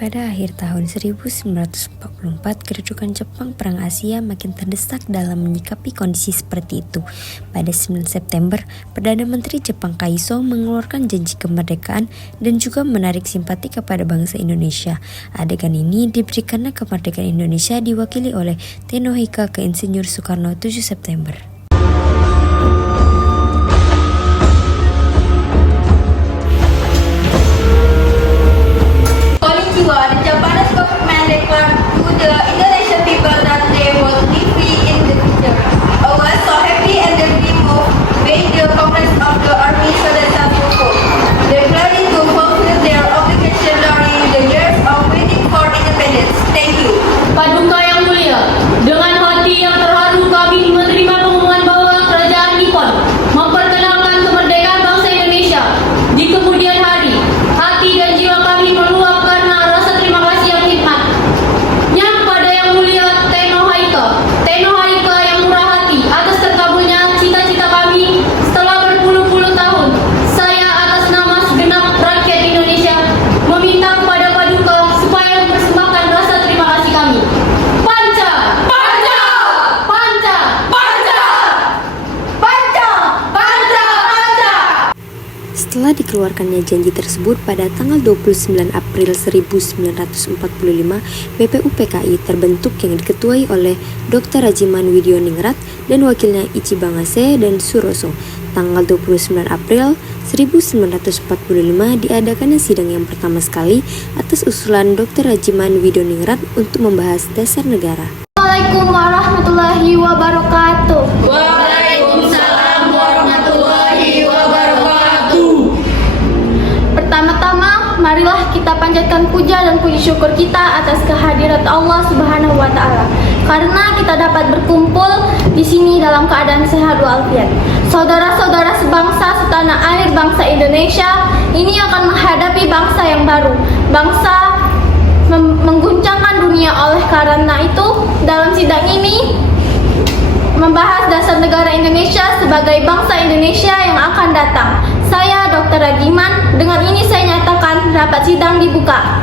Pada akhir tahun 1944, kedudukan Jepang Perang Asia makin terdesak dalam menyikapi kondisi seperti itu. Pada 9 September, Perdana Menteri Jepang Kaiso mengeluarkan janji kemerdekaan dan juga menarik simpati kepada bangsa Indonesia. Adegan ini diberi karena kemerdekaan Indonesia diwakili oleh Tenohika ke Insinyur Soekarno 7 September. The Japanese government declared to the Indonesian people that they would live free in the future. I was so happy and the dream of made the Congress of the Army Soldiers fulfill. They planning to fulfill their obligation during the years of waiting for independence. Thank you. Paduka yang mulia, dengan hati yang terharu kami menerima pengumuman bahwa Kerajaan Nippon memperkenalkan kemerdekaan bangsa Indonesia. Di kemudian hari, hati dan jiwa kami meluap karena rasa terima kasih yang khidmat. Yang pada Yang Mulia Tenohika yang murah hati atas terkabulnya cita-cita kami setelah berpuluh-puluh tahun. Saya atas nama segenap rakyat Indonesia meminta kepada Paduka supaya mempersembahkan rasa terima kasih kami. Panca! Panca! Panca! Panca! Panca! Panca! Panca! Setelah dikeluarkannya janji tersebut pada tanggal 29 April 1945, BPUPKI terbentuk yang diketuai oleh Dr. Rajiman Widioningrat dan wakilnya Ichibangase dan Suroso. Tanggal 29 April 1945 diadakannya sidang yang pertama sekali atas usulan Dr. Rajiman Widioningrat untuk membahas dasar negara. Assalamualaikum warahmatullahi wabarakatuh. Waalaikumsalam warahmatullahi wabarakatuh. Pertama-tama, marilah kita panjatkan puja dan puji syukur kita atas kehadirat Allah Subhanahu wa Ta'ala, karena kita dapat berkumpul di sini dalam keadaan sehat walafiat. Saudara-saudara sebangsa setanah air bangsa Indonesia ini akan menghadapi bangsa yang baru, bangsa mengguncangkan dunia. Oleh karena itu, dalam sidang ini membahas dasar negara Indonesia sebagai bangsa Indonesia yang akan datang. Saya Dr. Rajiman, dengan ini saya nyatakan rapat sidang dibuka.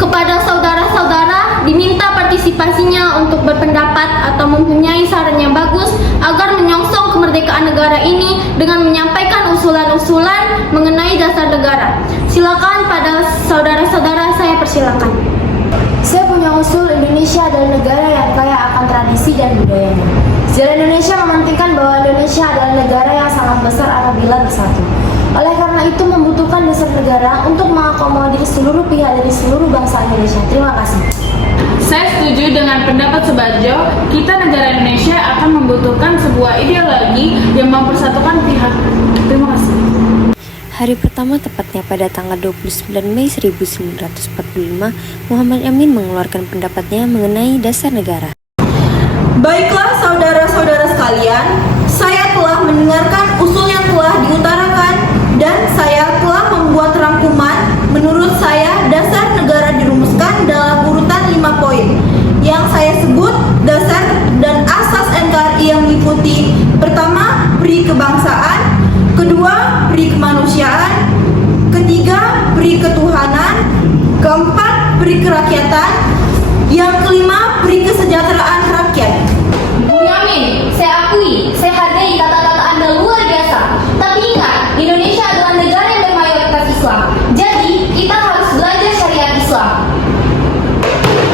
Kepada saudara-saudara diminta partisipasinya untuk berpendapat atau mempunyai saran yang bagus agar menyongsong kemerdekaan negara ini dengan menyampaikan usulan-usulan mengenai dasar negara. Silakan pada saudara-saudara, saya persilakan. Saya punya usul Indonesia adalah negara yang kaya akan tradisi dan budayanya. Sejarah Indonesia mementingkan bahwa Indonesia adalah negara yang sangat besar apabila bersatu. Oleh karena itu membutuhkan dasar negara untuk mengakomodir seluruh pihak dari seluruh bangsa Indonesia. Terima kasih. Saya setuju dengan pendapat Subadjo. Kita negara Indonesia akan membutuhkan sebuah ideologi yang mempersatukan pihak. Terima kasih. Hari pertama tepatnya pada tanggal 29 Mei 1945, Muhammad Amin mengeluarkan pendapatnya mengenai dasar negara. Baiklah saudara-saudara sekalian, saya telah mendengarkan usul yang telah diutarakan dan saya telah membuat rangkuman. Menurut saya, dasar negara dirumuskan dalam urutan 5 poin yang saya sebut dasar dan asas NKRI yang meliputi: pertama, peri kebangsaan; kedua, peri kemanusiaan; ketiga, peri ketuhanan; keempat, peri kerakyatan; yang kelima, peri kesejahteraan rakyat. Bung Yamin, saya akui, saya hargai kata-kata Anda luar biasa. Tapi ingat, Indonesia adalah negara yang bermayoritas Islam. Jadi, kita harus belajar syariat Islam.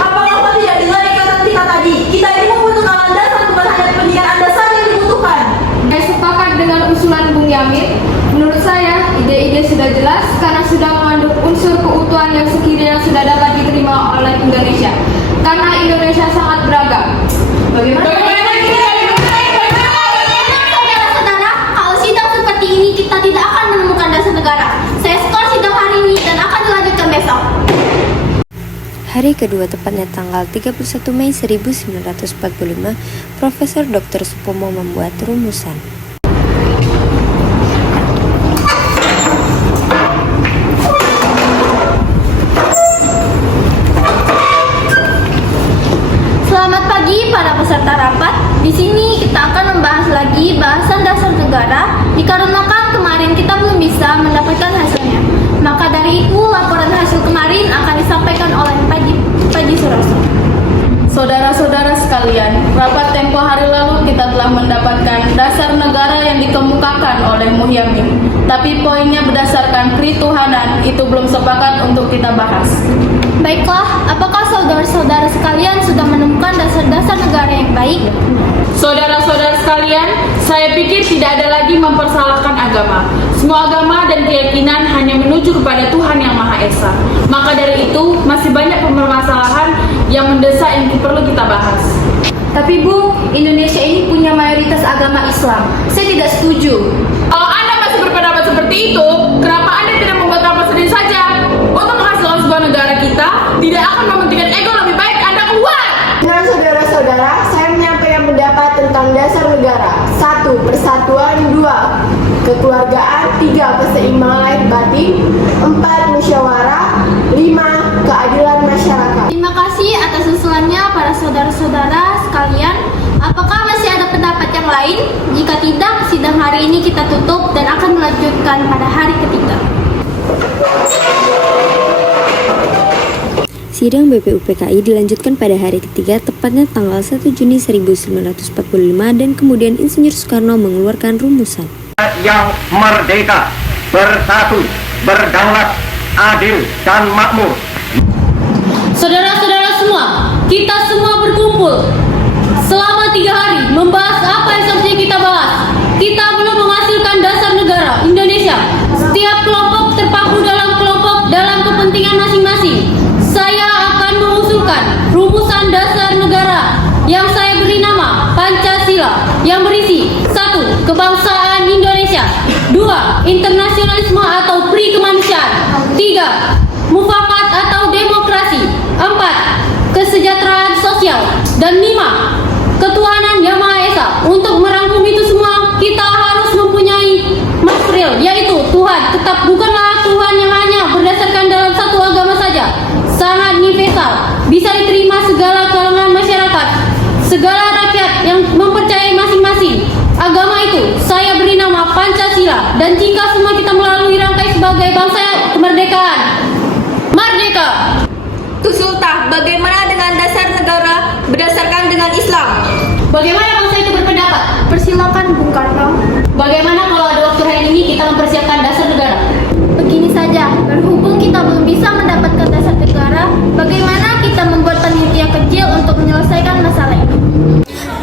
Apakah Anda tidak dengar ikatan kita tadi? Kita ini membutuhkan landasan, bukan hanya pendidikan Anda saja yang dibutuhkan. Saya sepakat dengan usulan Bung Yamin. Menurut saya, ide-ide sudah jelas karena sudah mengandung unsur keutuhan yang sekiranya sudah dapat diterima oleh Indonesia. Karena Indonesia sangat beragam. Bagaimana Saudara-saudara, kalau sidang seperti ini kita tidak akan menemukan dasar negara. Saya skor sidang hari ini dan akan dilanjutkan besok. Hari kedua tepatnya tanggal 31 Mei 1945, Profesor Dr. Supomo membuat rumusan. Selamat pagi para peserta rapat. Di sini kita akan membahas lagi bahasan dasar negara dikarenakan kemarin kita belum bisa telah mendapatkan dasar negara yang dikemukakan oleh Muhyamin. Tapi poinnya berdasarkan perituhanan itu belum sepakat untuk kita bahas. Baiklah, apakah saudara-saudara sekalian sudah menemukan dasar-dasar negara yang baik? Saudara-saudara sekalian, saya pikir tidak ada lagi mempersalahkan agama. Semua agama dan keyakinan hanya menuju kepada Tuhan Yang Maha Esa. Maka dari itu, masih banyak permasalahan yang mendesak yang perlu kita bahas. Tapi Bu, Indonesia ini punya mayoritas agama Islam. Saya tidak setuju. Kalau Anda masih berpendapat seperti itu, kenapa Anda tidak membuat rapor sendiri saja? Untuk menghasilkan sebuah negara kita, tidak akan mementingkan ego, lebih baik Anda keluar! Dengan saudara-saudara, saya menyampaikan pendapat tentang dasar negara. 1. Persatuan. 2. Kekeluargaan. 3. Keseimbangan lahir batin. 4. Musyawarah. 5. Keadilan masyarakat. Terima kasih atas usulannya para saudara-saudara sekalian. Apakah masih ada pendapat yang lain? Jika tidak, sidang hari ini kita tutup dan akan melanjutkan pada hari ketiga. Sidang BPUPKI dilanjutkan pada hari ketiga, tepatnya tanggal 1 Juni 1945, dan kemudian Insinyur Soekarno mengeluarkan rumusan. Yang merdeka, bersatu, berdaulat, adil, dan makmur. Saudara-saudara semua, kita semua berkumpul selama 3 hari membahas apa yang seharusnya kita bahas. Kita belum menghasilkan dasar negara Indonesia. Setiap kelompok terpaku dalam kelompok dalam kepentingan masing-masing. Saya akan mengusulkan rumusan dasar negara yang saya beri nama Pancasila, yang berisi 1. Kebangsaan Indonesia, 2. Internasionalisme atau pri kemanusiaan, 3. Mufakat atau demokrasi, 4. Kesejahteraan sosial, dan 5. Ketuhanan Yang Maha Esa. Untuk merangkum itu semua, kita harus mempunyai material, yaitu Tuhan tetap bukanlah Tuhan yang hanya berdasarkan dalam satu agama saja, sangat universal, bisa diterima segala kalangan masyarakat, segala rakyat yang mempercayai masing-masing agama itu. Saya beri nama Pancasila, dan jika semua kita melalui rangkai sebagai bangsa kemerdekaan. Merdeka! Tusultah, bagaimana dengan dasar negara berdasarkan dengan Islam? Bagaimana bangsa itu berpendapat? Persilakan Bung Karno. Bagaimana kalau ada waktu hari ini kita mempersiapkan dasar negara? Begini saja, berhubung kita belum bisa mendapatkan dasar negara, bagaimana kita membuat panitia kecil untuk menyelesaikan masalah ini?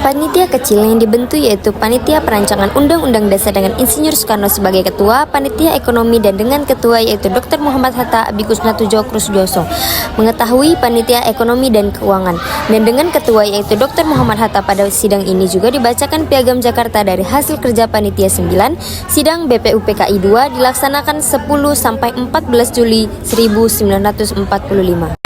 Panitia kecil yang dibentuk yaitu Panitia Perancangan Undang-Undang Dasar dengan Insinyur Soekarno sebagai ketua, Panitia Ekonomi dan dengan ketua yaitu Dr. Muhammad Hatta Abikusnatujo Krusjoso mengetahui Panitia Ekonomi dan Keuangan, dan dengan ketua yaitu Dr. Muhammad Hatta. Pada sidang ini juga dibacakan Piagam Jakarta dari hasil kerja Panitia 9. Sidang BPUPKI 2 dilaksanakan 10 sampai 14 Juli 1945.